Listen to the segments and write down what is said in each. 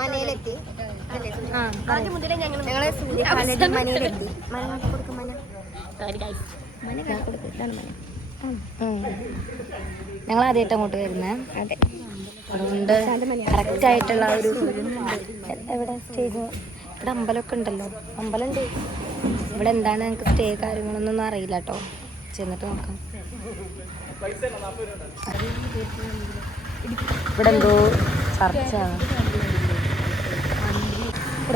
മനയിലെത്തി. ആദ്യം മുതലേ ഞങ്ങള് സൂര്യ മനയിലെത്തി. ഞങ്ങൾ ആദ്യമായിട്ട് അങ്ങോട്ട് വരുന്നത്. അതെ, അതുകൊണ്ട് കറക്റ്റ് ആയിട്ടുള്ള ഒരു എവിടെ സ്റ്റേജ്, ഇവിടെ അമ്പലമൊക്കെ ഉണ്ടല്ലോ, അമ്പലം ഉണ്ട് ഇവിടെ. എന്താണ് ഞങ്ങൾക്ക് സ്റ്റേ കാര്യങ്ങളൊന്നും അറിയില്ല കേട്ടോ, ചെന്നിട്ട് നോക്കാം. ഇവിടെ എന്തോ ചർച്ചയാണ്.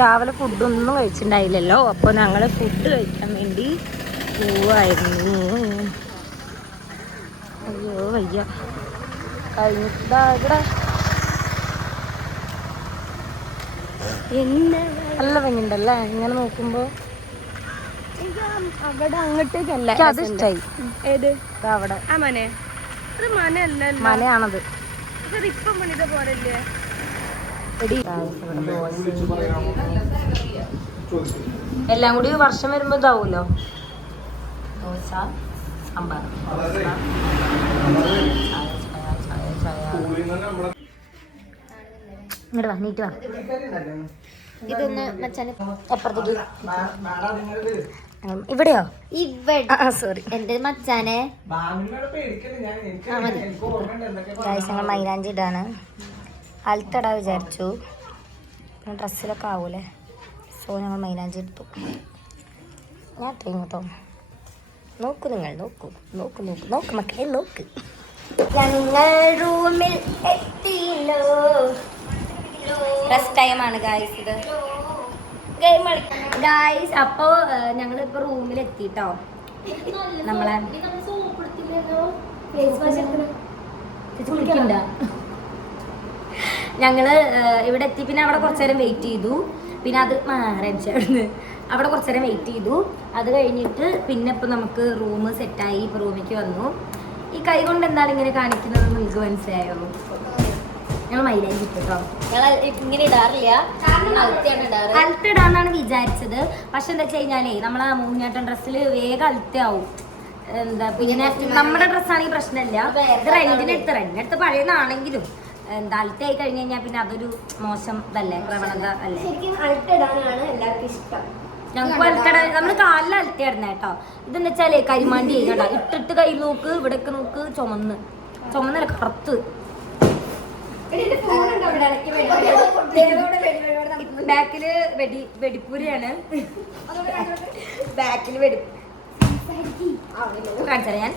രാവിലെ ഫുഡൊന്നും കഴിച്ചിട്ടുണ്ടായില്ലല്ലോ, അപ്പോൾ ഞങ്ങൾ ഫുഡ് കഴിക്കാൻ വേണ്ടി പോവായിരുന്നു. അയ്യോ വയ്യ, കഴിഞ്ഞിട്ടാ ഇവിടെ നല്ല ഭംഗിയുണ്ടല്ലേ ഇങ്ങനെ നോക്കുമ്പോ. അവിടെ അങ്ങോട്ടേക്കല്ല, അത് ഇഷ്ടായി. ഏത് അവിടെ മനയാണത്. എല്ലാം കൂടി വർഷം വരുമ്പോ ഇതാവൂലോ. ദോശ, സാമ്പാർ, ഇങ്ങോട്ട് വാ, നീറ്റ് വാ. ഇതൊന്ന് എപ്പുറത്തേക്ക് ഇവിടെയോ? സോറി, എന്റെ മച്ചാനെ ഞങ്ങൾ മൈലാഞ്ചി ഇടാണ്. അൽത്തടാ വിചാരിച്ചു, ഡ്രസ്സിലൊക്കെ ആവൂലേ, സോ ഞങ്ങൾ മൈലാഞ്ചി എടുത്തു. ഞാൻ അത്രയും കേട്ടോ. നോക്കൂ നിങ്ങൾ, നോക്കൂ നോക്കൂ നോക്കൂ നോക്ക് മക്കളെ നോക്ക്. ഞങ്ങൾ റൂമിൽ എത്തിയല്ലോ. റെസ്റ്റ് ടൈമാണ് ഗായ്സ്, ഇത് ഗെയിം കളിക്കാം ഗായ്സ്. അപ്പോൾ ഞങ്ങളിപ്പോൾ റൂമിൽ എത്തിട്ടോ. നമ്മളെ ഞങ്ങള് ഇവിടെ എത്തി. പിന്നെ അവിടെ കുറച്ചു നേരം വെയിറ്റ് ചെയ്തു. പിന്നെ അത് മാറടിച്ചായിരുന്നു, അവിടെ കുറച്ചു നേരം വെയിറ്റ് ചെയ്തു. അത് കഴിഞ്ഞിട്ട് പിന്നെ ഇപ്പം നമുക്ക് റൂം സെറ്റായി. ഇപ്പം റൂമിലേക്ക് വന്നു. ഈ കൈ കൊണ്ട് എന്താണ് ഇങ്ങനെ കാണിക്കുന്നത് നിങ്ങൾക്ക് മനസ്സിലായോ? ഞങ്ങൾ മൈലാഞ്ചി ഇട്ടോ. ഇങ്ങനെ ഇടാറില്ല, അൽത്തിടാന്നാണ് വിചാരിച്ചത്. പക്ഷെ എന്താ വെച്ച് കഴിഞ്ഞാലേ നമ്മളെ മൂഞ്ഞാട്ടൻ ഡ്രസ്സിൽ വേഗം അൽത്താവും. എന്താ പിന്നെ നമ്മുടെ ഡ്രസ്സാണെങ്കിൽ പ്രശ്നമില്ല. ഇത് റെന്റിനെടുത്ത് പഴയതാണെങ്കിലും എന്താ അൽത്തായി കഴിഞ്ഞ് കഴിഞ്ഞാൽ പിന്നെ അതൊരു മോശം ഇതല്ലേ, പ്രവണത അല്ലേ. ഞങ്ങൾക്ക് അൽത്തട, നമ്മൾ കാലിൽ അൽത്തിയിടുന്ന കേട്ടോ. ഇതെന്ന് വെച്ചാലേ കരിമാണ്ടി കേട്ടോ. ഇട്ടിട്ട് കൈ നോക്ക്, ഇവിടെയൊക്കെ നോക്ക്, ചുമന്നല്ല കറുത്ത്. ബാക്കില് വെടിപ്പൂരിയാണ്. ബാക്കില് കാണിച്ചാ ഞാൻ.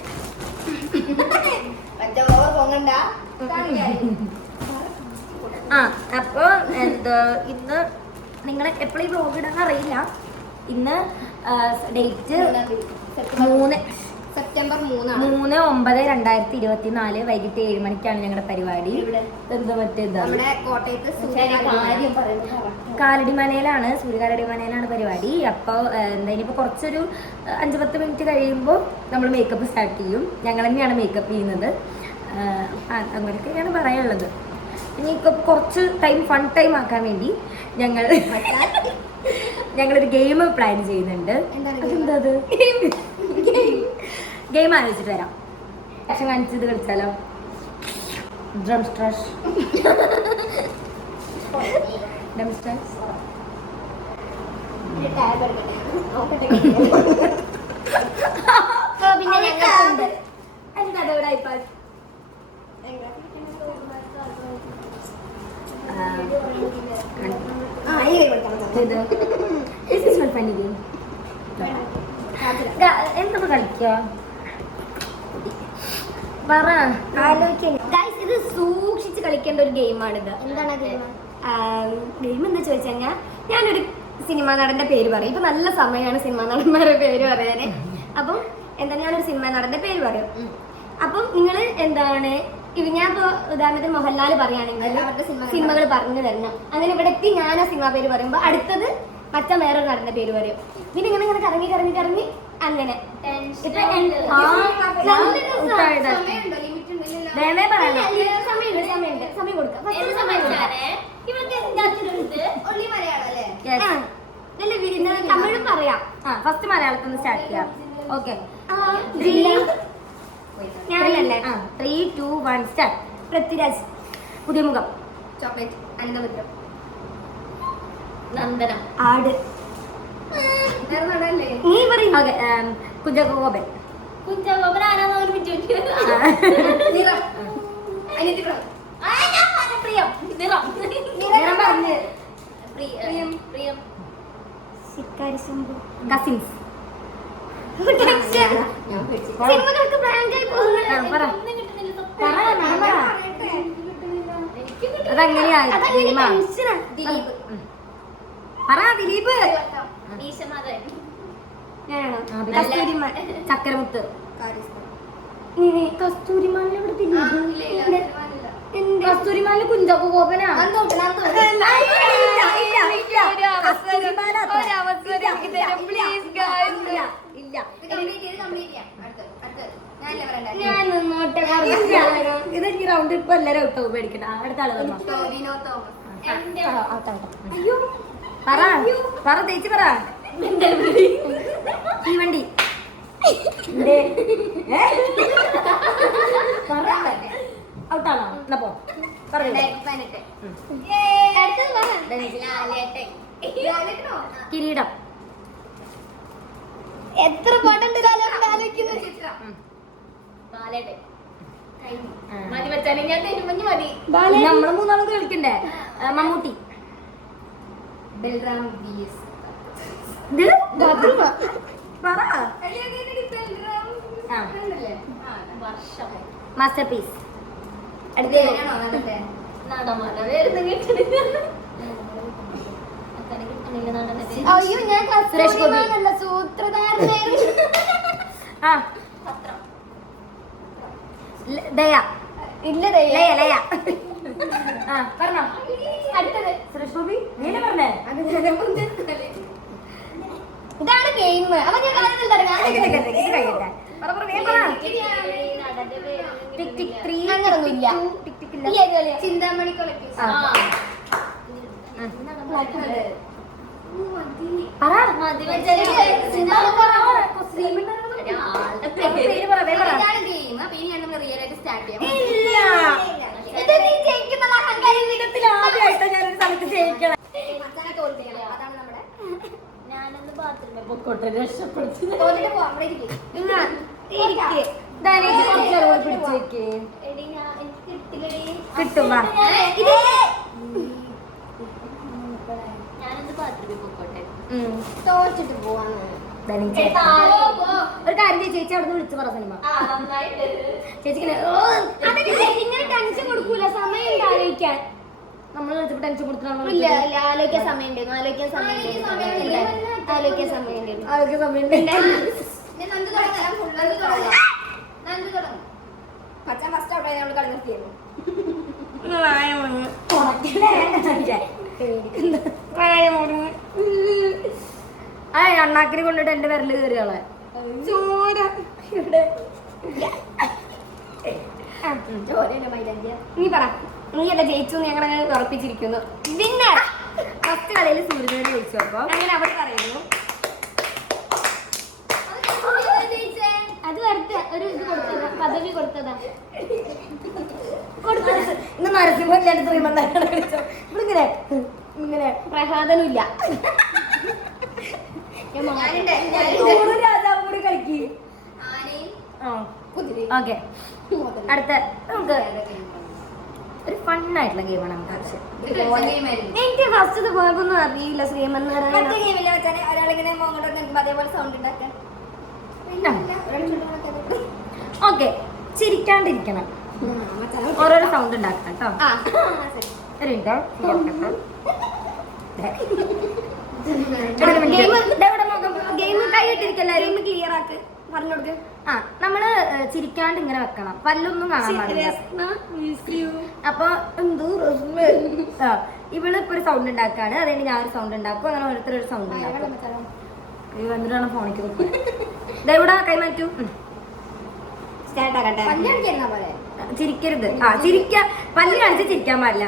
അപ്പൊ എന്താ ഇന്ന് നിങ്ങൾ എപ്പോഴും ഈ വ്ലോഗ് ഇടാൻ അറിയില്ല. ഇന്ന് ഡേറ്റ് സെപ്റ്റംബർ 3/9/2024 വൈകിട്ട് 7 മണിക്കാണ് ഞങ്ങളുടെ പരിപാടി. എന്താ മറ്റേതാ കാലടിമനയിലാണ്, സൂര്യകാലടിമനയിലാണ് പരിപാടി. അപ്പോൾ എന്താ ഇനിയിപ്പോൾ കുറച്ചൊരു 5-10 മിനിറ്റ് കഴിയുമ്പോൾ നമ്മൾ മേക്കപ്പ് സ്റ്റാർട്ട് ചെയ്യും. ഞങ്ങൾ തന്നെയാണ് മേക്കപ്പ് ചെയ്യുന്നത്. അങ്ങനെയൊക്കെയാണ് പറയാനുള്ളത്. മേക്കപ്പ് കുറച്ച് ഫൺ ടൈം ആക്കാൻ വേണ്ടി ഞങ്ങളൊരു ഗെയിം പ്ലാൻ ചെയ്യുന്നുണ്ട്. അതെന്താ അത്? ഗെയിം ആലോചിച്ചിട്ട് വരാം. പക്ഷെ കാണിച്ചത് കളിച്ചാലോ? ഡ്രം സ്ട്രഷ്. പിന്നെ ഞങ്ങളുണ്ട് എന്താ കളിക്ക ഇത് സൂക്ഷിച്ച് കളിക്കേണ്ട ഒരു ഗെയിമാണിത്. എന്താണ് ഗെയിം എന്താ ചോദിച്ചു കഴിഞ്ഞാൽ, ഞാനൊരു സിനിമാ നടന്റെ പേര് പറയും. ഇപ്പൊ നല്ല സമയമാണ് സിനിമാ നടന്മാരുടെ പേര് പറയാന്. അപ്പം എന്താ, ഞാനൊരു സിനിമാ നടന്റെ പേര് പറയും. അപ്പം നിങ്ങൾ എന്താണ്, ഞാനിപ്പോ ഉദാഹരണത്തിന് മോഹൻലാൽ പറയുകയാണെങ്കിൽ സിനിമകൾ പറഞ്ഞു തരണം. അങ്ങനെ ഇവിടെ എത്തി ഞാൻ ആ സിനിമ പേര് പറയുമ്പോ അടുത്തത് മറ്റ വേറൊരു നടന്റെ പേര് പറയും. പിന്നെ ഇങ്ങനെ ഇങ്ങനെ കറങ്ങി കറങ്ങി കറങ്ങി അങ്ങനെ സമയം കൊടുക്കാം. തമിഴും പറയാം. ഫസ്റ്റ് മലയാളത്തിൽ നിന്ന് സ്റ്റാർട്ട് ചെയ്യാം. ഓക്കെ, ഞാനല്ലേ? 3, 2, 1 സ്റ്റാർട്ട്. പൃഥ്വിരാജ്. പുതിയ മുഖം. ചോക്ലേറ്റ്. അനന്തപുരം. നന്ദനം. ആട്. നീ പറയും. കുഞ്ചാക്കോബൻ. കുഞ്ചാക്കോബൻ ആരാന്ന് ഒരു മിനിറ്റ്. കസിൻസ്. അതങ്ങനെയാ പറ. ദിലീപ്. ചക്കരമുത്ത്. കസ്തൂരിമാലിന് ഇവിടെ ദിലീപ്. കസ്തൂരിമാലിന് കുഞ്ചാക്കോബനാ. ഞാൻ നിന്നോട്ടെ. ഇതെനിക്ക് റൗണ്ട് ഇപ്പൊ എല്ലാരും ഔട്ടോ പേടിക്കണ്ട. അടുത്ത ആള് പറ പറ തേച്ച് പറ. തീവണ്ടി. ഔട്ടാണോ? എന്നാ പോ. കിരീടം. എത്ര പാട്ടുണ്ട് നമ്മള് മൂന്നാളും കേൾക്കണ്ടേ? മമ്മൂട്ടി. ബൽറാം പറ. Masterpiece. അയ്യോ ഞാൻ സുരേഷ് ഗോപി. ദയ. ഇല്ല ലയ. ലയ. പറഞ്ഞോ. അടുത്തത് സുരേഷ് ഗോപി. നീല പറഞ്ഞേ. ഇതാണ് ഗെയിം. അപ്പൊ ഞാൻ ചിന്താമണി ഞാനൊന്ന് ബാത്റൂമിൽ പൊക്കോട്ടെ. രക്ഷപ്പെടുത്തി കിട്ടും. ഞാനൊന്ന് ബാത്റൂമിൽ പൊക്കോട്ടെ. തോറ്റിട്ട് പോവാന്ന്. ഒരു കാര്യം ചേച്ചി അവിടെ വിളിച്ചു പറ സിനിമ. ചേച്ചിക്ക് ഇങ്ങനെ ടെൻഷൻ കൊടുക്കൂല. സമയം ആലോചിക്കാൻ. നമ്മൾ വിളിച്ചപ്പോ ടെൻഷൻ കൊടുത്തിട്ടാണോ? ഇല്ല ആലോചിക്കാൻ സമയം ഉണ്ടായിരുന്നു. ആലോചിക്കാൻ സമയം അണ്ണാക്കിന് കൊണ്ടിട്ട് എന്റെ വിരല് കയറിയാളെ ചോര. നീ പറ. നീ അല്ല ജയിച്ചു. ഞങ്ങളങ്ങനെ ഉറപ്പിച്ചിരിക്കുന്നു. വിന്നർ ഫസ്റ്റ് കളിയിൽ സൂര്യനോട് ജയിച്ചു. അപ്പൊ അങ്ങനെ അവർ പറയുന്നു. അത് അടുത്ത ഒരു ഇത് കൊടുത്തതാ, പദവി കൊടുത്തതാ. ഇന്ന് നരസിംഹല്ലാണ്ട് ശ്രീമന്തിങ്ങനെ ഇങ്ങനെ പ്രഹ്ലാദനും ഇല്ല. രാജാവും കൂടി കളിക്ക്. ഓക്കെ. അടുത്ത നമുക്ക് ഒരു ഫണ്ണായിട്ടുള്ള ഗെയിമാണ് നമുക്ക് ആവശ്യം. എനിക്ക് ഫസ്റ്റ് പോയതൊന്നും അറിയില്ല. ഒരാളിങ്ങനെ അതേപോലെ സൗണ്ട് ഉണ്ടാക്കാൻ. ഓക്കെ. ചിരിക്കാണ്ടിരിക്കണം. ഓരോരോ സൗണ്ട് ഉണ്ടാക്കണം കേട്ടോ. ഗെയിം കൈയിട്ടിരിക്കല്ല. ഗെയിം ക്ലിയർ ആക്ക്. പറഞ്ഞോടുക്ക്. നമ്മള് ചിരിക്കാണ്ട് ഇങ്ങനെ വെക്കണം. പല്ലൊന്നും കാണാൻ പാടില്ല. അപ്പൊ എന്തോ ഇവള് ഇപ്പൊ ഒരു സൗണ്ട് ഉണ്ടാക്കാണ്. അതുകൊണ്ട് ഞാൻ ഒരു സൗണ്ട് ഉണ്ടാക്കും. അങ്ങനെ ഓരോരുത്തരൊരു സൗണ്ട് ഉണ്ടാക്കും. വന്നിട്ടാണ് ഫോണിക്ക് നോക്കുക. ഇതെവിടെ കൈമാറ്റൂ. സ്റ്റാർട്ട് ആക്കട്ടെ. ചിരിക്കരുത്. ചിരിക്ക. പല്ല് കാണിച്ച് ചിരിക്കാൻ പാടില്ല.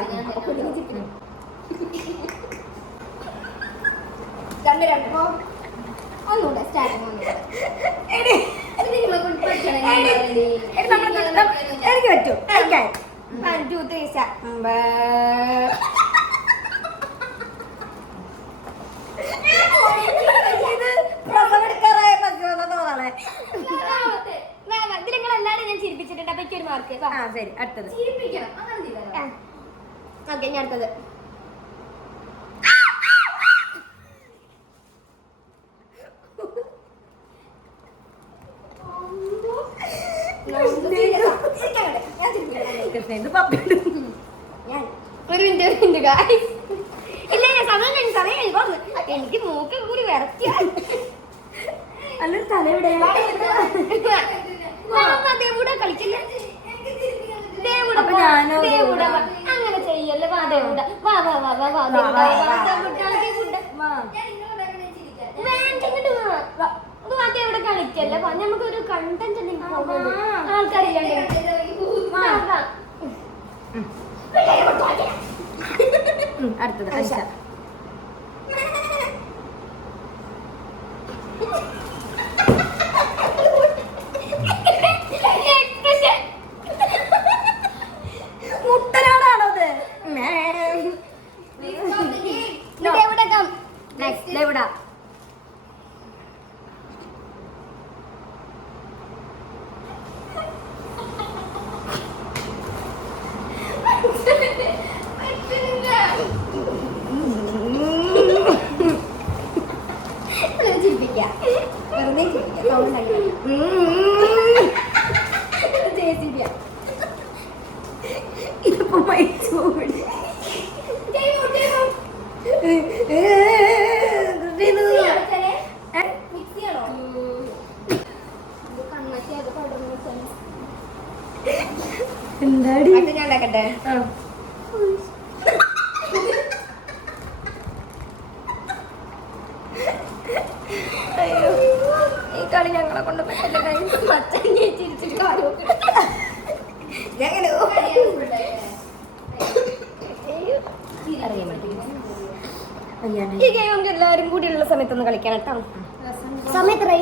എനിക്ക് പറ്റൂ. ചിരിച്ചിട്ടുണ്ട്. അപ്പൊ ഒരു മാർക്ക്. ആ ശരി, അടുത്തത്. ഓക്കെ, ഞാൻ അടുത്തത്. ഇത് പപ്പി. ഒരു മിനിറ്റ് ഗായ്സ്. ഇല്ല സമയം എനിക്ക് മൂക്ക് കൂടി വിറച്ച. അല്ല തലയുടെ ദേവൂടെ കളിക്കില്ല. അപ്പൊ ഞാനോ ദേവൂടെ അങ്ങനെ ചെയ്യല്ലേ. വാ ദേവൂടെ, വാ വാ വാ വാ വാ ദേവൂടെ, ദേവൂടെ കളിക്കല്ലേ. നമുക്കൊരു കണ്ടന്റ് ആൾക്കാരില്ലാണ്ട്. അടുത്തത് അൻഷ. മുട്ടനാടാണത്. ദേവൂടാ. ഇതിപ്പോ മരിച്ചു എന്താടി? ഞാൻ ഉണ്ടാക്കട്ടെ. ഈ കളി ഞങ്ങളെ കൊണ്ട് പറ്റില്ല. ഈ ഗെയിം നമുക്ക് എല്ലാവരും കൂടി ഉള്ള സമയത്തൊന്ന് കളിക്കാൻ കേട്ടോ. സമയത്രേ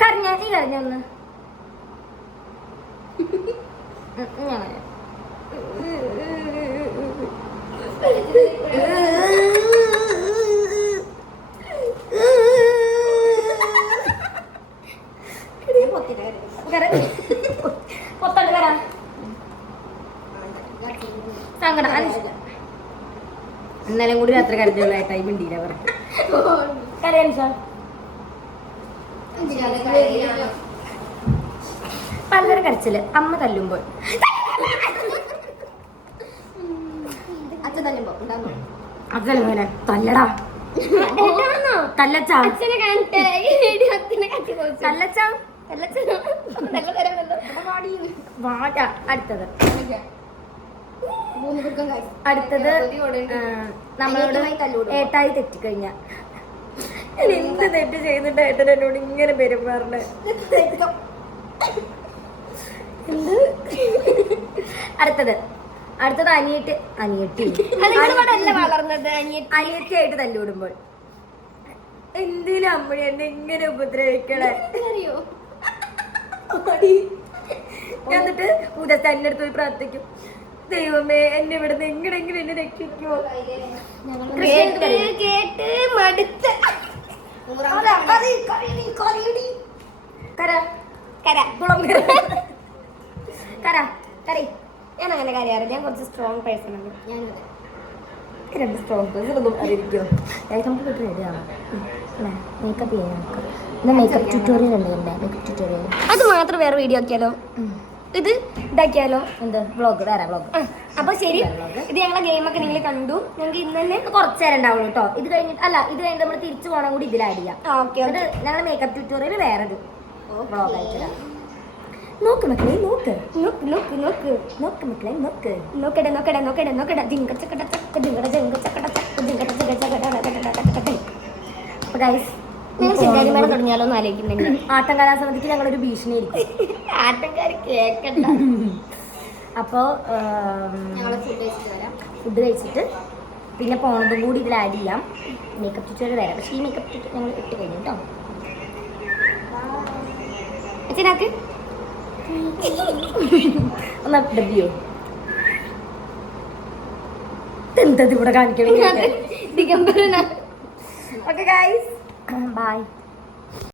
കരഞ്ഞ നീ കരഞ്ഞൊന്ന്. പൊത്തോട്ട് കരാ സങ്കടം. ഇന്നലെ കൂടി രാത്രി കരുതിയുള്ള ടൈം ഉണ്ടീല പറഞ്ഞു. കരയാൻ സാർ പല്ലര കരച്ചില്. അമ്മ തല്ലുമ്പോൾ. അച്ഛൻ തല്ലുമ്പോ അതല്ല തല്ലടാ. തല്ലച്ചാ. അച്ഛനെ കാണട്ടെ. തല്ലച്ചാ. വാഴ. അടുത്തത് അടുത്തത് നമ്മളോട് ഏട്ടായി തെറ്റിക്കഴിഞ്ഞ എന്ത് തെറ്റ് ചെയ്യുന്നുണ്ട് ഏട്ടൻ എന്നോട് ഇങ്ങനെ പെരുമാറണേ. എന്ത്? അടുത്തത് അനിയത്തി വളർന്നത് അനിയത്തിയായിട്ട് തല്ലുവിടുമ്പോൾ. എന്തിനാ അമ്മ എന്നെ ഇങ്ങനെ ഉപദ്രവിക്കണേ? അറിയോ? എന്നിട്ട് ഉദത്ത എന്റെ അടുത്ത് പോയി പ്രാർത്ഥിക്കും, ദൈവമേ എന്നെ ഇവിടുന്ന് എങ്ങനെങ്കിലും എന്നെ രക്ഷിക്കുമോ. കേട്ട് മടുത്ത് ഞാൻ അങ്ങനെ കരയാറില്ല. ഞാൻ കുറച്ച് സ്ട്രോങ് പേഴ്സൺ ആണ്. രണ്ട് സ്ട്രോങ് പേഴ്സൺ ഒന്നും അറിയിക്കോ. നമുക്ക് റെഡിയാണ് മേക്കപ്പ് ചെയ്യാൻ. മേക്കപ്പ് ട്യൂട്ടോറിയൽ ഉണ്ട്. മേക്കപ്പ് ട്യൂട്ടോറിയൽ അത് മാത്രം വേറെ വീഡിയോ ആക്കിയാലോ? ഇത് ഇതാക്കിയാലോ? എന്ത് വ്ളോഗ്? വേറെ വ്ളോഗ്. അപ്പൊ ശരി, ഇത് ഞങ്ങളെ ഗെയിമൊക്കെ നിങ്ങൾ കണ്ടു. ഞങ്ങൾക്ക് ഇന്ന് തന്നെ കുറച്ച് നേരം ഉണ്ടാവുള്ളൂ കേട്ടോ. ഇത് കഴിഞ്ഞിട്ട് നമ്മൾ തിരിച്ചു പോകണം കൂടി ഇതിൽ ആഡ് ചെയ്യാം. ഓക്കെ. ഞങ്ങൾ മേക്കപ്പ് ട്യൂട്ടോറിയൽ വേറൊരു വ്ളോഗ് ആയിട്ട് നോക്ക് മക്കളെ. നോക്ക് മക്കളെ. നോക്കട്ടെ. അപ്പൊ ഗൈസ് ചിന്താരിമാരെ തുടങ്ങിയാലോ എന്ന് ആലോചിക്കുന്നുണ്ട്. ആട്ടം കലാസമിതിക്ക് ഞങ്ങളൊരു ഭീഷണി ആയിരിക്കും. ആട്ടംകാർ കേക്കണ്ട. അപ്പോൾ ഫുഡ് കഴിച്ചിട്ട് പിന്നെ പോണതും കൂടി ഇതിൽ ആഡ് ചെയ്യാം. മേക്കപ്പ് ട്യൂട്ടോറിയൽ വരാം. പക്ഷേ ഈ മേക്കപ്പ് ട്യൂട്ടോറിയൽ ഞങ്ങൾ ഇട്ട് കഴിഞ്ഞു കേട്ടോ. അച്ഛനാക്ക് ഒന്ന് ഡബ്ല്യു എന്തത് ഇവിടെ കാണിക്കണം. ദിഗംബരനാ. Okay guys bye